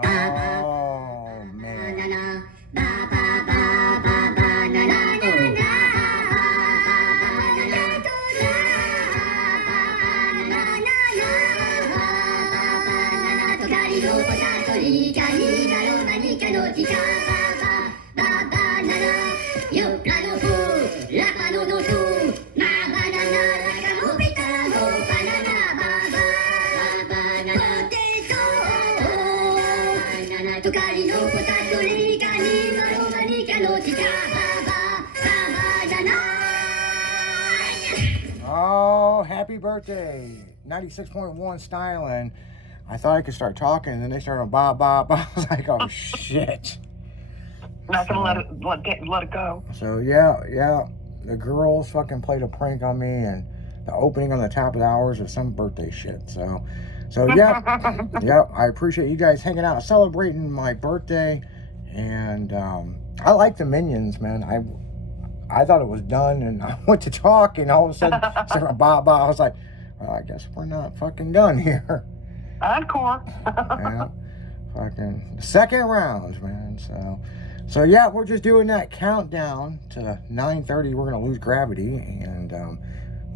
Oh, man. Oh, happy birthday. 96.1 styling. I thought I could start talking, and then they started ba ba ba. I was like, oh shit. Not gonna let it go. So yeah. The girls fucking played a prank on me, and the opening on the top of the hours of some birthday shit. So yeah. I appreciate you guys hanging out, celebrating my birthday, and I like the Minions, man. I thought it was done, and I went to talk, and all of a sudden, started ba ba. I was like, well, I guess we're not fucking done here. Encore. Yeah, fucking the second round, man. So yeah, we're just doing that countdown to 9:30. We're gonna lose gravity, and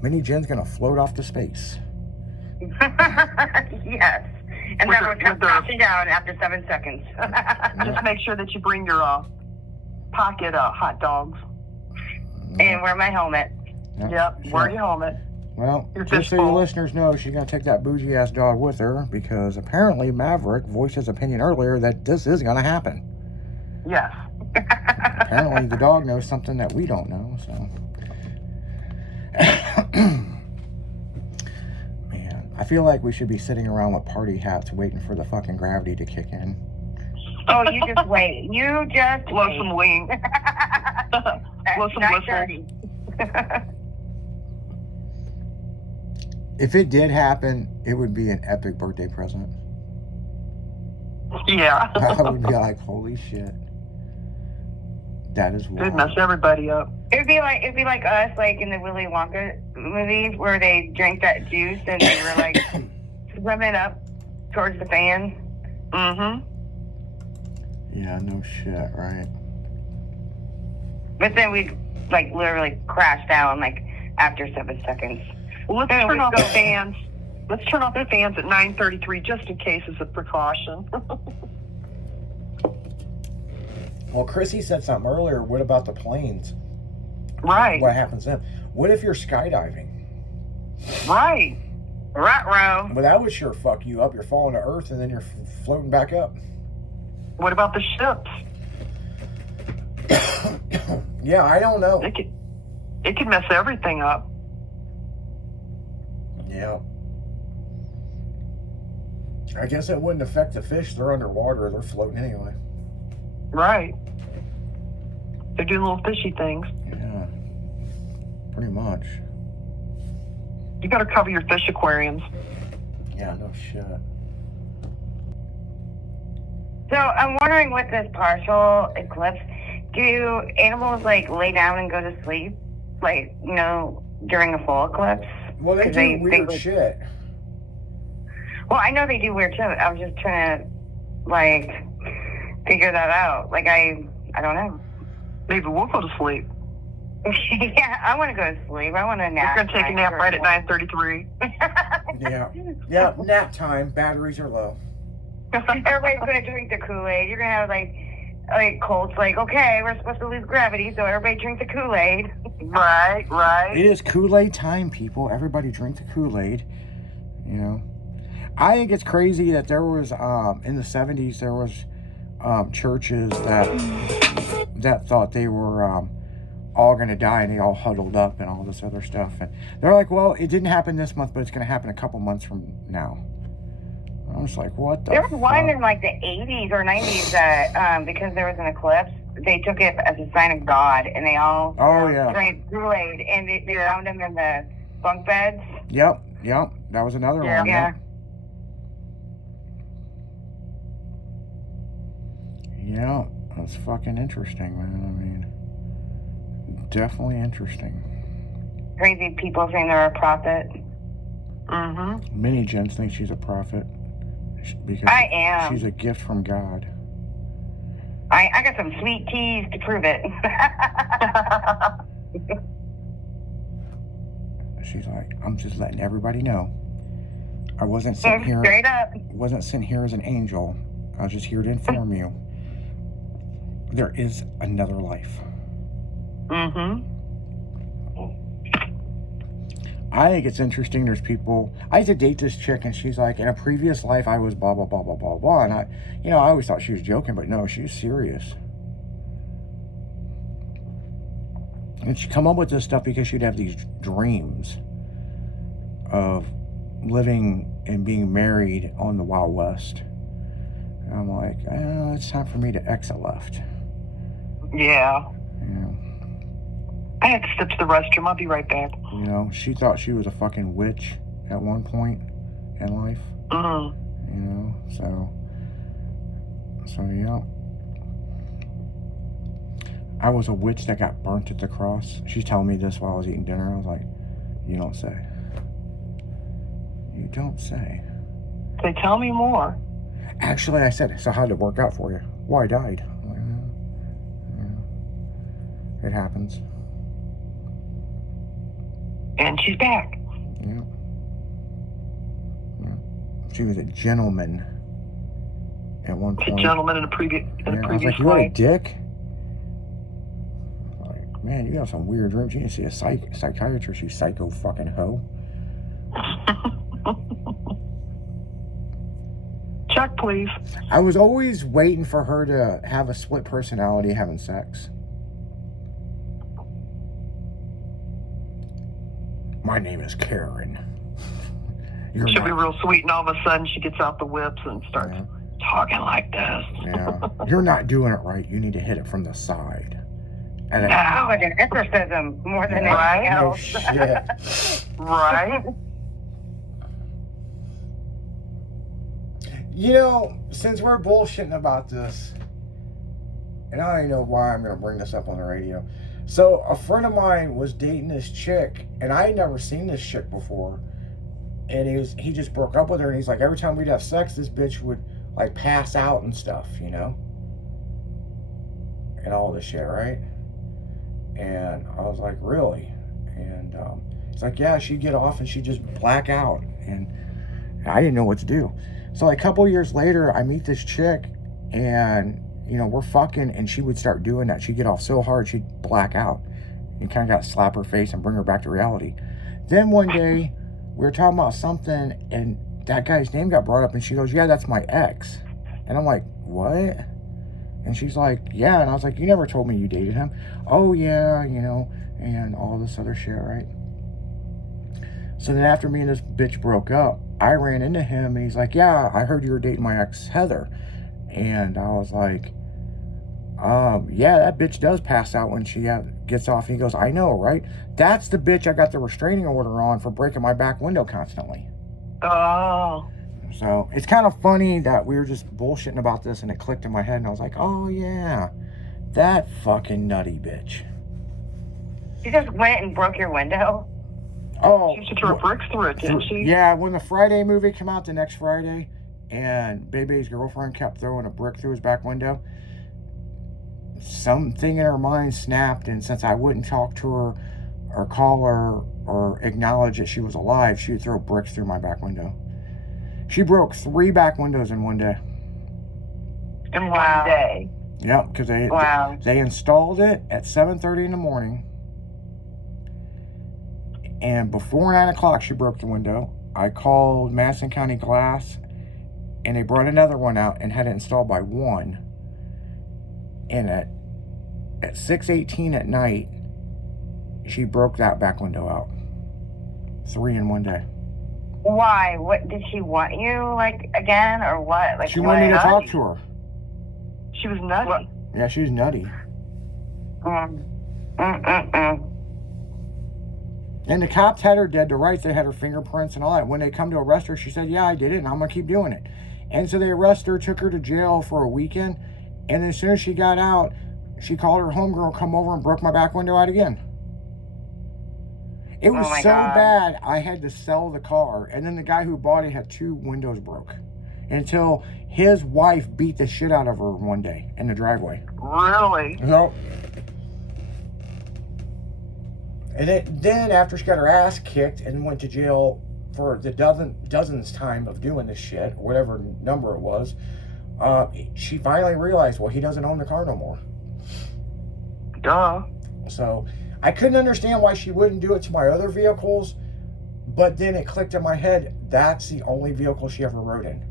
Mini Jen's gonna float off to space. Yes. And then we'll come crashing down after 7 seconds. Just make sure that you bring your pocket hot dogs. And wear my helmet. Yep, wear your helmet. Well, just so your listeners know, she's going to take that bougie-ass dog with her, because apparently Maverick voiced his opinion earlier that this is going to happen. Yes. Apparently the dog knows something that we don't know, so. Man, I feel like we should be sitting around with party hats waiting for the fucking gravity to kick in. Oh, you just wait. You just blow wait. some wing. Blow some whistles. If it did happen, it would be an epic birthday present. Yeah. I would be like, holy shit. That is wild. It'd mess everybody up. It'd be like us, like in the Willy Wonka movies, where they drank that juice and they were like swimming up towards the fan. Mm-hmm. Yeah, no shit, right? But then we'd like literally crash down like after 7 seconds. Well, let's turn off the fans. Let's turn off the fans at 9:33 just in case as a precaution. Well, Chrissy said something earlier. What about the planes? Right. What happens then? What if you're skydiving? Right. Ruh-roh. Well, that would sure fuck you up. You're falling to earth, and then you're floating back up. What about the ships? Yeah, I don't know. It could mess everything up. Yeah. I guess it wouldn't affect the fish. They're underwater. They're floating anyway. Right. They're doing little fishy things. Yeah. Pretty much. You got to cover your fish aquariums. Yeah, no shit. So I'm wondering, with this partial eclipse, do animals like lay down and go to sleep, like, you know, during a full eclipse? Well, they do weird shit. Well, I know they do weird shit. I was just trying to like figure that out. Like I don't know. Maybe we'll go to sleep. Yeah, I want to go to sleep. I want to nap. We're gonna take a nap right at 9:33. Yeah, nap time. Batteries are low. Everybody's gonna drink the Kool-Aid. You're gonna have like Colt's like, okay, we're supposed to lose gravity, so everybody drink the Kool-Aid. Right. It is Kool-Aid time, people. Everybody drink the Kool-Aid. You know, I think it's crazy that there was in the 70s there was churches that thought they were all gonna die, and they all huddled up and all this other stuff, and they're like, well, it didn't happen this month, but it's gonna happen a couple months from now. I was like, what the There was fuck? one in like the 80s or 90s that because there was an eclipse, they took it as a sign of God, and they all drank Kool-Aid, and they found them in the bunk beds. Yep, that was another one. Yeah. Yeah, that's fucking interesting, man. I mean, definitely interesting. Crazy people saying they're a prophet. Mm-hmm. Many gens think she's a prophet because I am. she's a gift from God. I got some sweet teas to prove it. She's like, I'm just letting everybody know. I wasn't sitting here. Straight up. Wasn't sitting here as an angel. I was just here to inform you. There is another life. Mm-hmm. I think it's interesting. There's people. I used to date this chick, and she's like, in a previous life, I was blah blah blah blah blah blah. And I always thought she was joking, but no, she's serious. And she'd come up with this stuff because she'd have these dreams of living and being married on the Wild West. And I'm like, it's time for me to exit left. Yeah. You know, I have to step to the restroom. I'll be right back. She thought she was a fucking witch at one point in life. Mm. So yeah. I was a witch that got burnt at the cross. She's telling me this while I was eating dinner. I was like, you don't say. You don't say. They tell me more. Actually, I said, so how'd it work out for you? Well, I died. I'm like, yeah. It happens. And she's back. Yeah. She was a gentleman at one point. A gentleman in a previous I was like, you what a dick? Like, man, you have some weird dreams. You need to see a psychiatrist, you psycho fucking hoe. Check, please. I was always waiting for her to have a split personality having sex. My name is Karen. She'll be real sweet, and all of a sudden she gets out the whips and starts talking like this. Yeah. You're not doing it right. You need to hit it from the side. And Sounds like an exorcism more than anything else. Shit. Right? Since we're bullshitting about this, and I don't even know why I'm going to bring this up on the radio. So, a friend of mine was dating this chick, and I had never seen this chick before. And he just broke up with her, and he's like, every time we'd have sex, this bitch would, like, pass out and stuff, And all this shit, right? And I was like, really? And it's like, yeah, she'd get off, and she'd just black out. And I didn't know what to do. So, like, a couple years later, I meet this chick, and, we're fucking, and she would start doing that. She'd get off so hard, she'd black out. You kind of got to slap her face and bring her back to reality. Then one day, we were talking about something, and that guy's name got brought up, and she goes, yeah, that's my ex. And I'm like, what? And she's like, yeah. And I was like, you never told me you dated him. Oh, yeah, and all this other shit, right? So then after me and this bitch broke up, I ran into him, and he's like, yeah, I heard you were dating my ex, Heather. And I was like, yeah, that bitch does pass out when she gets off. And he goes, I know, right? That's the bitch I got the restraining order on for breaking my back window constantly. Oh. So it's kind of funny that we were just bullshitting about this, and it clicked in my head, and I was like, oh, yeah, that fucking nutty bitch. She just went and broke your window? Oh. She threw bricks through it, didn't she? Yeah, when the Friday movie came out the next Friday, and Bebe's girlfriend kept throwing a brick through his back window, something in her mind snapped, and since I wouldn't talk to her or call her or acknowledge that she was alive, she would throw bricks through my back window. She broke 3 back windows in one day. In one day? Yep, because they installed it at 7:30 in the morning, and before 9 o'clock she broke the window. I called Madison County Glass, and they brought another one out and had it installed by 1. And at 6:18 at night, she broke that back window out. 3 in one day. Why? What did she want you again, or what? She wanted me to talk to her. She was nutty. What? Yeah, she was nutty. And the cops had her dead to rights. They had her fingerprints and all that. When they come to arrest her, she said, yeah, I did it, and I'm going to keep doing it. And so they arrested her, took her to jail for a weekend. And as soon as she got out, she called her homegirl, come over and broke my back window out again. It was so bad, I had to sell the car. And then the guy who bought it had 2 windows broke. Until his wife beat the shit out of her one day in the driveway. Really? Nope. And then after she got her ass kicked and went to jail for the dozenth time of doing this shit, or whatever number it was, she finally realized, well, he doesn't own the car no more. Duh. So I couldn't understand why she wouldn't do it to my other vehicles, but then it clicked in my head, that's the only vehicle she ever rode in.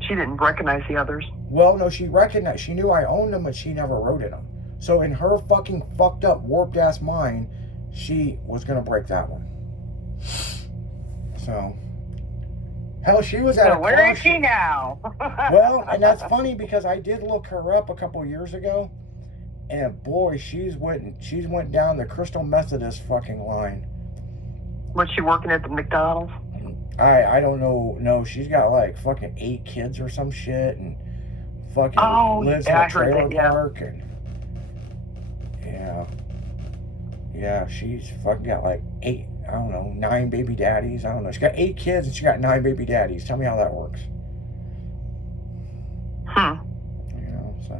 She didn't recognize the others. Well, no, she recognized, she knew I owned them, but she never rode in them. So in her fucking fucked up, warped ass mind, she was gonna break that one. So, hell, she was at a where is she now? Well, and that's funny because I did look her up a couple years ago, and boy, she's went down the Crystal Methodist fucking line. Was she working at the McDonald's? I don't know. No, she's got like fucking 8 kids or some shit, and fucking lives in a trailer park, and yeah, she's fucking got like 9 baby daddies. I don't know. She got 8 kids and she got 9 baby daddies. Tell me how that works. You know, so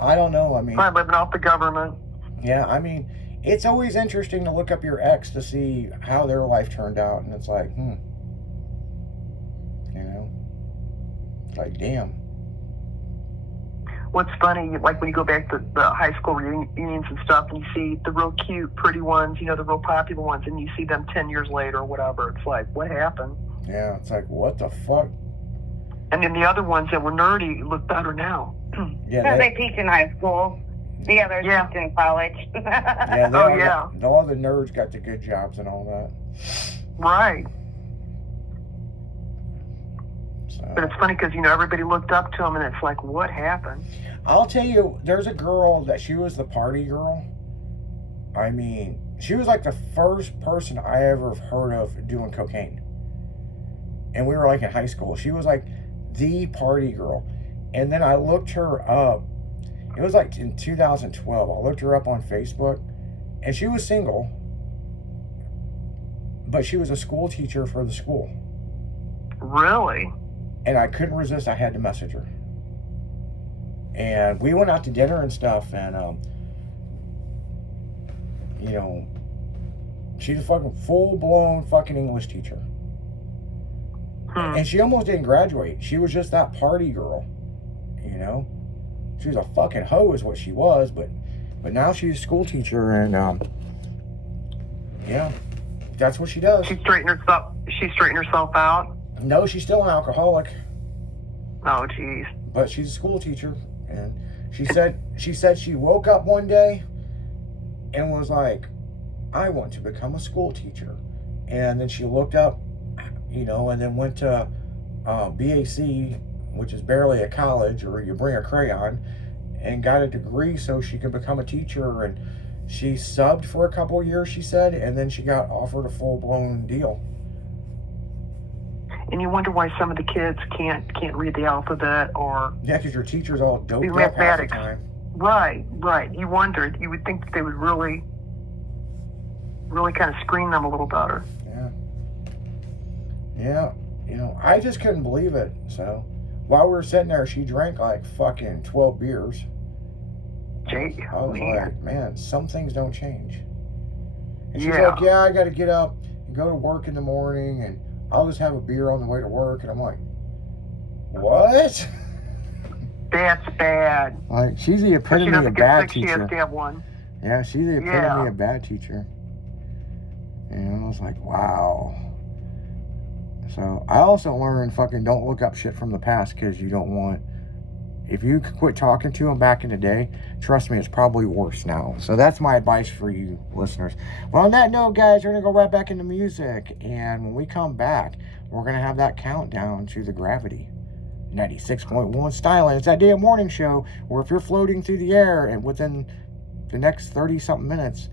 I don't know. I mean, I'm living off the government. Yeah, I mean, it's always interesting to look up your ex to see how their life turned out, and it's like, you know, it's like, damn. What's funny, like when you go back to the high school reunions and stuff, and you see the real cute, pretty ones, you know, the real popular ones, and you see them 10 years later or whatever, it's like, what happened? Yeah, it's like, what the fuck? And then the other ones that were nerdy look better now. Yeah, they peaked in high school. The others peaked in college. Yeah, all the nerds got the good jobs and all that. Right. So. But it's funny because, you know, everybody looked up to them, and it's like, what happened? I'll tell you, there's a girl that she was the party girl. I mean, she was like the first person I ever heard of doing cocaine. And we were like in high school. She was like the party girl. And then I looked her up. It was like in 2012. I looked her up on Facebook. And she was single. But she was a school teacher for the school. Really? And I couldn't resist. I had to message her. And we went out to dinner and stuff. And, you know, she's a fucking full-blown fucking English teacher. And she almost didn't graduate. She was just that party girl, you know? She was a fucking hoe is what she was, but now she's a school teacher, and, yeah, that's what she does. She straightened herself out? No, she's still an alcoholic. Oh, jeez. But she's a school teacher, and she said she woke up one day and was like, I want to become a school teacher. And then she looked up, you know, and then went to BAC, which is barely a college, or you bring a crayon, and got a degree so she could become a teacher. And she subbed for a couple of years, she said, and then she got offered a full-blown deal. And you wonder why some of the kids can't read the alphabet, or... Yeah, because your teacher's all doped up half the time. Right. You wondered. You would think that they would really kind of screen them a little better. Yeah, you know, I just couldn't believe it. So, while we were sitting there, she drank like fucking 12 beers. Jake, I was like, man, some things don't change. And she's like, yeah, I got to get up and go to work in the morning, and I'll just have a beer on the way to work. And I'm like, what? That's bad. Like, she's the epitome of bad teacher. She has to have one. Yeah, she's the epitome of bad teacher. And I was like, wow. So I also learned fucking don't look up shit from the past, because you don't want, if you quit talking to them back in the day, trust me, it's probably worse now. So that's my advice for you listeners. Well, on that note, guys, we're going to go right back into music. And when we come back, we're going to have that countdown to the Gravity 96.1 Styling. It's that damn morning show where if you're floating through the air and within the next 30-something minutes,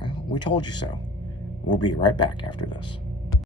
well, we told you so. We'll be right back after this.